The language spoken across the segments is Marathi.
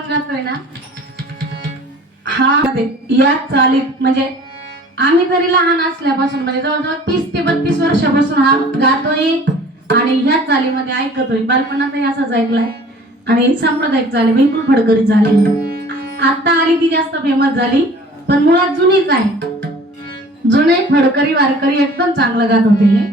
आपण ना? हा. या चालीत म्हणजे आम्ही तरी लहान असल्यापासून म्हणजे जवळजवळ तीस ते बत्तीस वर्षापासून हा गातोय आणि ह्या चालीमध्ये ऐकतोय. बालपणातही असाच ऐकलाय. आणि सांप्रदायिक चाली बिलकुल फडकरी झाली आता आली ती जास्त फेमस झाली पण मुळात जुनीच आहे. जुने फडकरी वारकरी एकदम चांगलं गात होते हे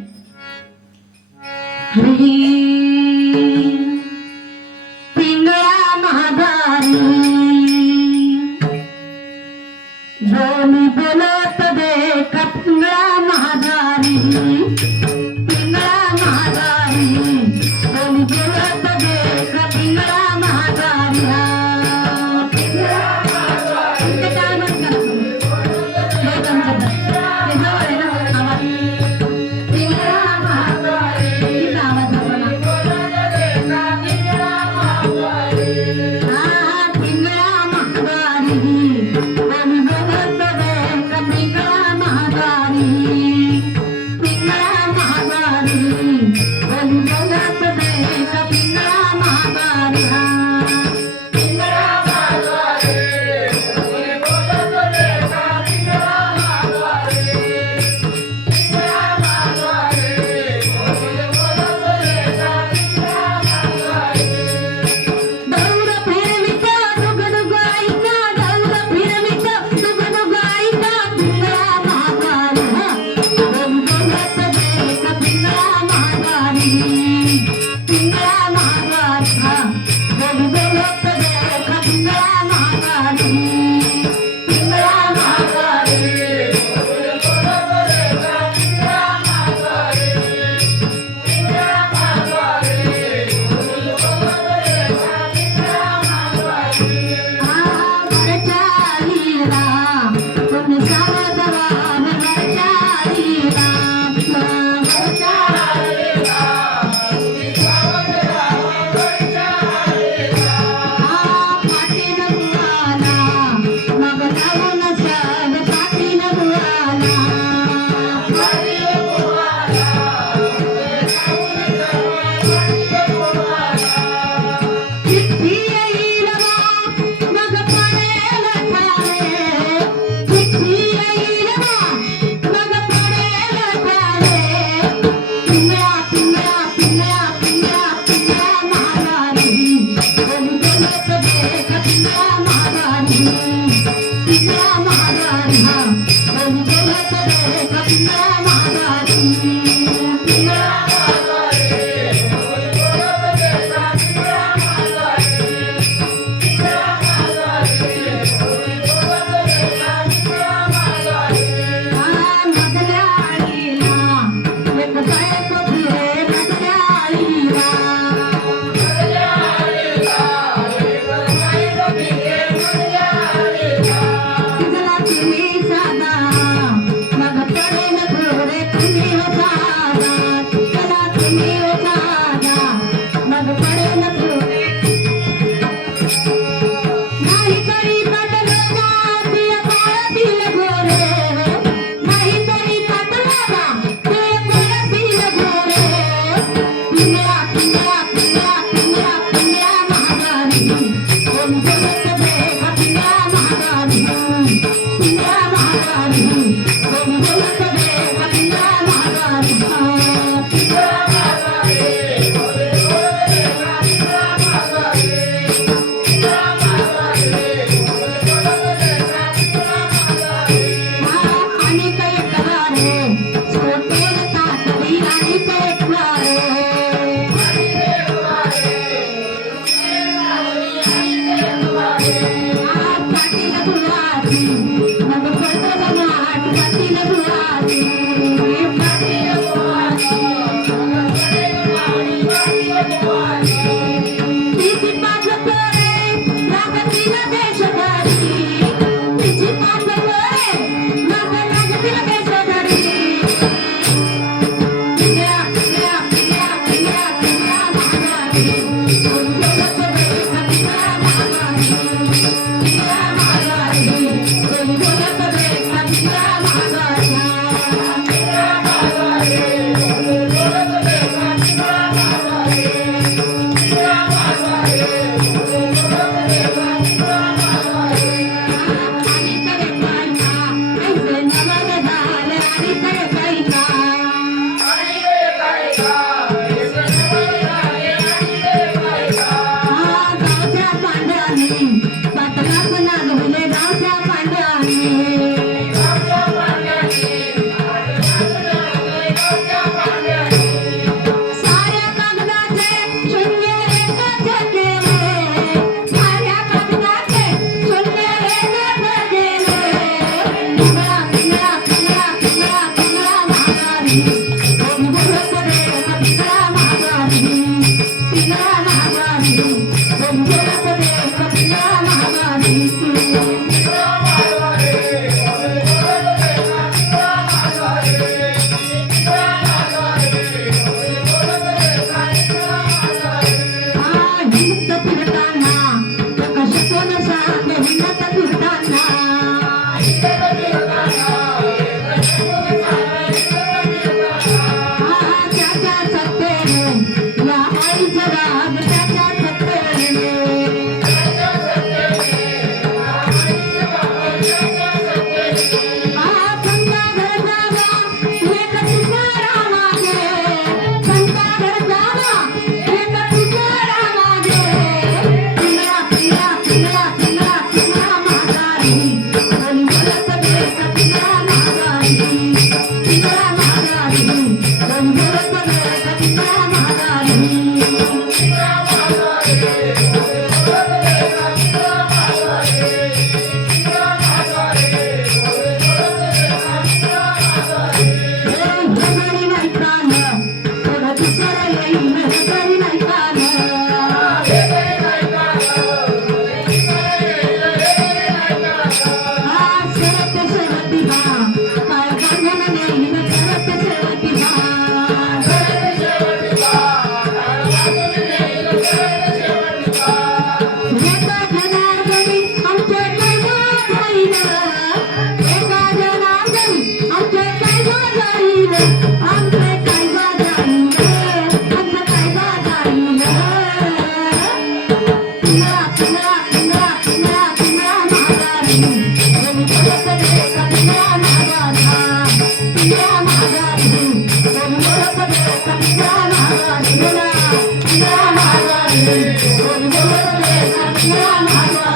India, India. Yeah. Raja பாண்டானே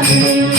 Thank you.